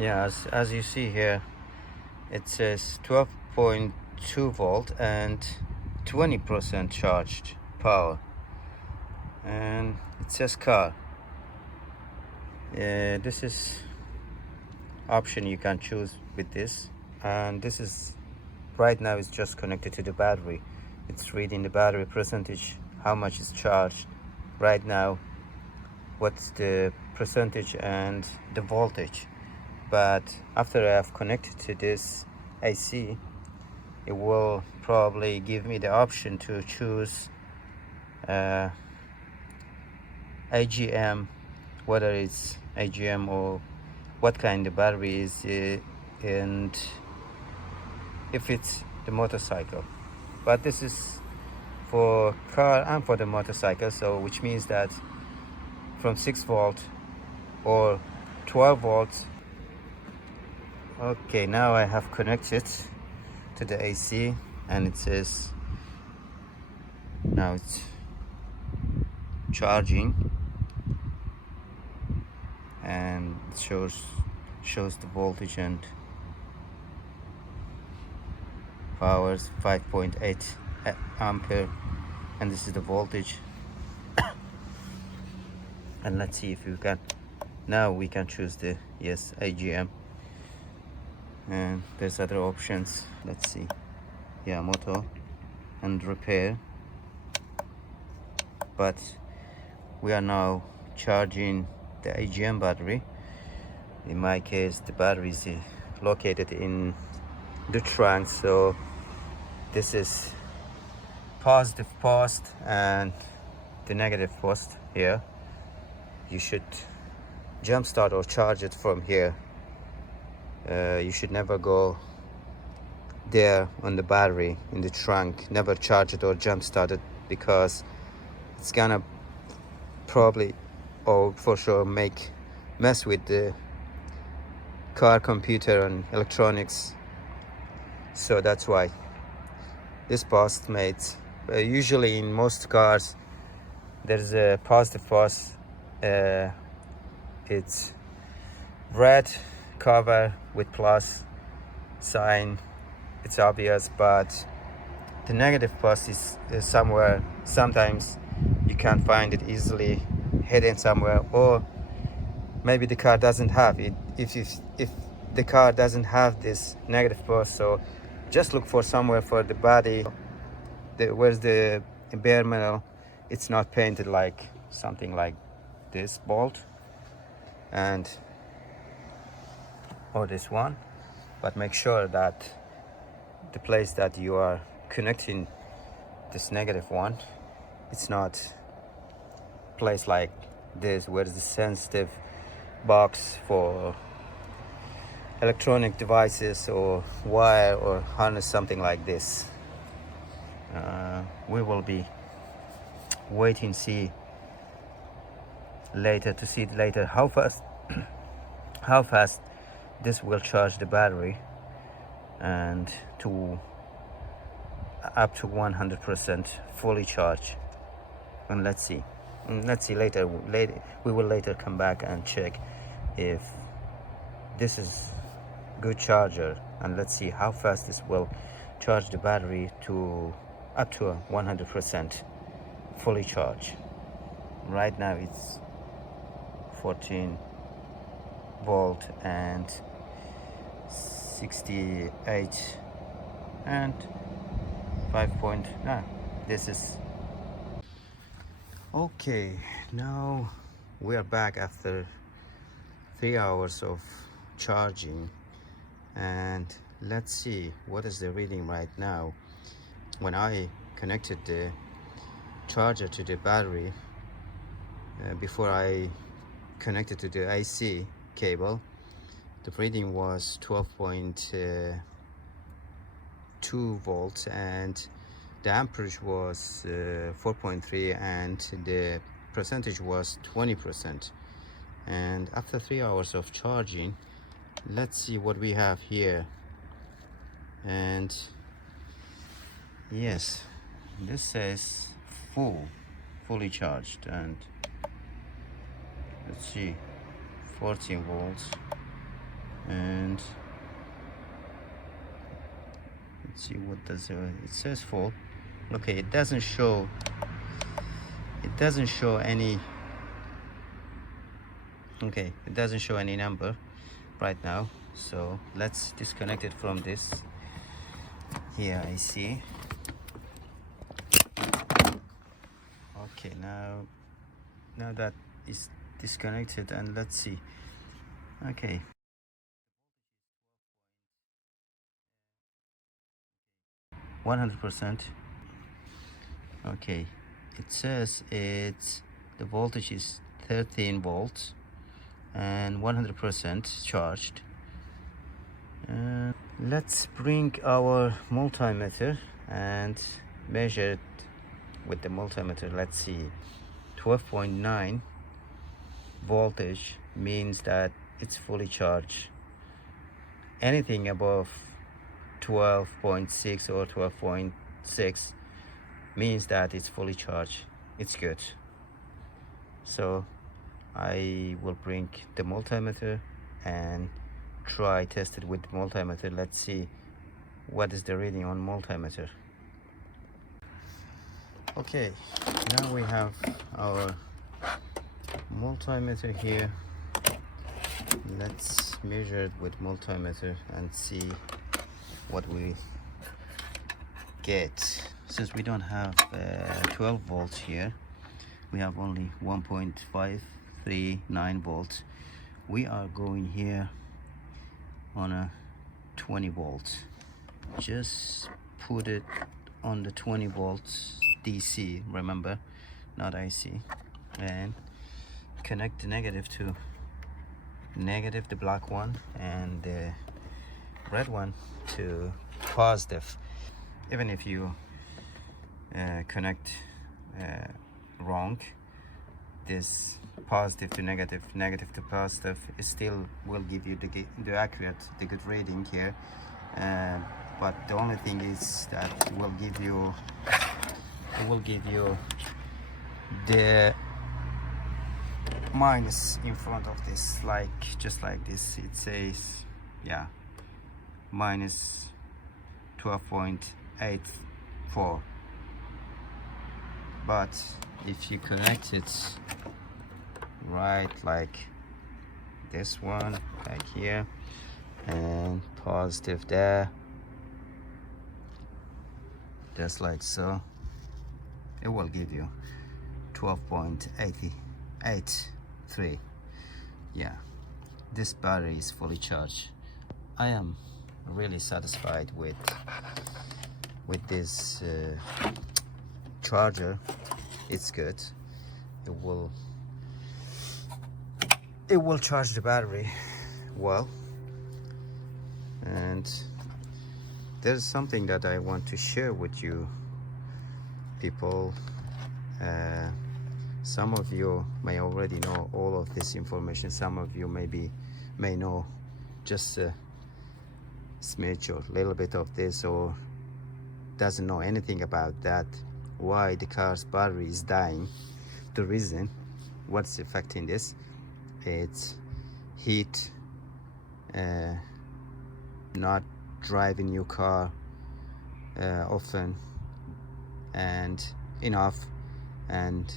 Yeah, as you see here, it says 12.2 volt and 20% charged power, and it says car. This is option you can choose with this, and this is right now it's just connected to the battery. It's reading the battery percentage, how much is charged right now, what's the percentage and the voltage. But after I have connected to this AC, it will probably give me the option to choose AGM, whether it's AGM or what kind of battery is it, and if it's the motorcycle. But this is for car and for the motorcycle, so which means that from 6 volt or 12 volts. Okay, now I have connected to the AC, and it says now it's charging, and it shows the voltage and powers 5.8 ampere, and this is the voltage. And let's see if we can, now we can choose the yes AGM, and there's other options. Let's see, yeah, motor and repair, but we are now charging the AGM battery. In my case, the battery is located in the trunk, so this is positive post and the negative post here. You should jump start or charge it from here. You should never go there on the battery in the trunk, never charge it or jump start it, because it's gonna probably or for sure mess with the car computer and electronics. So that's why this post made, usually in most cars there's a positive post. It's red cover with plus sign, it's obvious, but the negative post is somewhere. Sometimes you can't find it easily, hidden somewhere, or maybe the car doesn't have it. If the car doesn't have this negative post, so just look for somewhere for the body, where's the bare metal, it's not painted like something like this bolt and or this one, but make sure that the place that you are connecting this negative one, it's not placed like this where the sensitive box for electronic devices or wire or harness, something like this. We will be waiting see later how fast how fast this will charge the battery, and to up to 100% fully charged. And let's see later we will later come back and check if this is good charger, and let's see how fast this will charge the battery to up to 100% fully charged. Right now it's 14 volt and 68 and 5 point. This is okay. Now we are back after 3 hours of charging, and let's see what is the reading right now. When I connected the charger to the battery, before I connected to the AC cable, the reading was 12.2 volts and the amperage was 4.3 and the percentage was 20%. And after 3 hours of charging, let's see what we have here. And yes, this says fully charged, and let's see, 14 volts see what does it says full. Okay, it doesn't show any. Okay, it doesn't show any number right now, so let's disconnect it from this. Here I see. Okay, now that is disconnected, and let's see. Okay, 100%. Okay, it says the voltage is 13 volts and 100% charged. Let's bring our multimeter and measure it with the multimeter. Let's see, 12.9 voltage means that it's fully charged. Anything above 12.6 or 12.6 means that it's fully charged. It's good. So I will bring the multimeter and try test it with the multimeter. Let's see what is the reading on multimeter. Okay, now we have our multimeter here. Let's measure it with multimeter and see what we get. Since we don't have 12 volts here, we have only 1.539 volts. We are going here on a 20 volts. Just put it on the 20 volts DC, remember, not IC, and connect the negative to negative, the black one, and the red one to positive. Even if you connect wrong, this positive to negative, negative to positive, it still will give you the accurate, the good reading here. But the only thing is that it will give you the minus in front of this, like just like this. It says, yeah, minus 12.84. But if you connect it right, like this one, like here, and positive there, just like so, it will give you 12.83. Yeah, this battery is fully charged. I am really satisfied with this charger. It's good. It will charge the battery well. And there's something that I want to share with you people. Some of you may already know all of this information. Some of you may know just a smidge or little bit of this, or doesn't know anything about that, why the car's battery is dying. The reason, what's affecting this, it's heat, not driving your car often and enough, and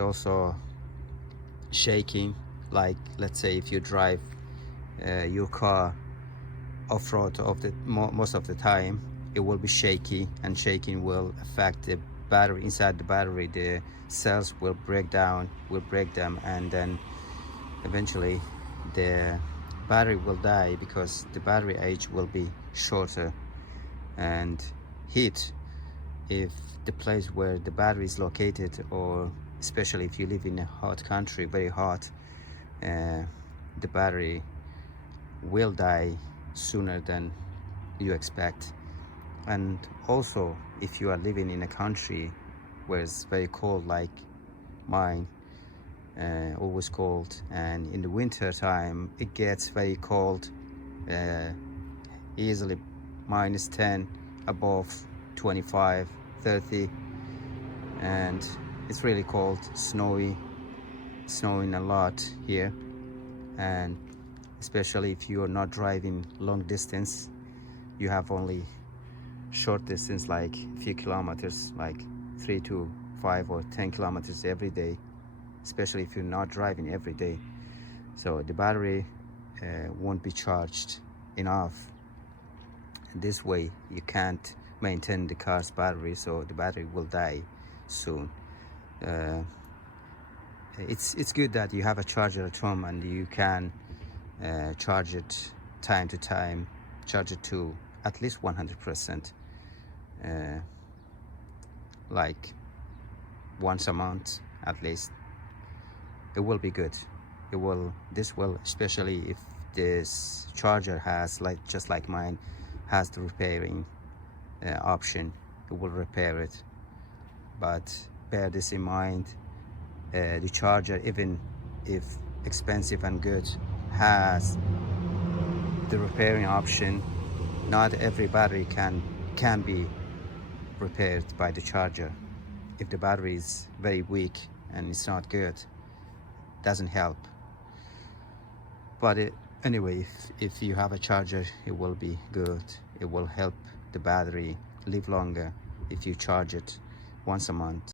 also shaking. Like, let's say if you drive your car off-road most of the time, it will be shaky, and shaking will affect the battery. Inside the battery, the cells will break them, and then eventually the battery will die, because the battery age will be shorter. And heat, if the place where the battery is located, or especially if you live in a hot country, very hot, the battery will die sooner than you expect. And also, if you are living in a country where it's very cold, like mine, always cold, and in the winter time it gets very cold, easily minus 10, above 25, 30, and it's really cold, snowing a lot here. And especially if you are not driving long distance, you have only short distance, like a few kilometers, like 3 to 5 or 10 kilometers every day, especially if you're not driving every day. So the battery won't be charged enough. And this way you can't maintain the car's battery, so the battery will die soon. It's good that you have a charger at home and you can charge it time to time, charge it to at least 100%, like once a month at least. It will be good. This will, especially if this charger has, like just like mine, has the repairing option, it will repair it. But bear this in mind, the charger, even if expensive and good, has the repairing option. Not every battery can be repaired by the charger. If the battery is very weak and it's not good, doesn't help. But anyway, if you have a charger, it will be good. It will help the battery live longer if you charge it once a month.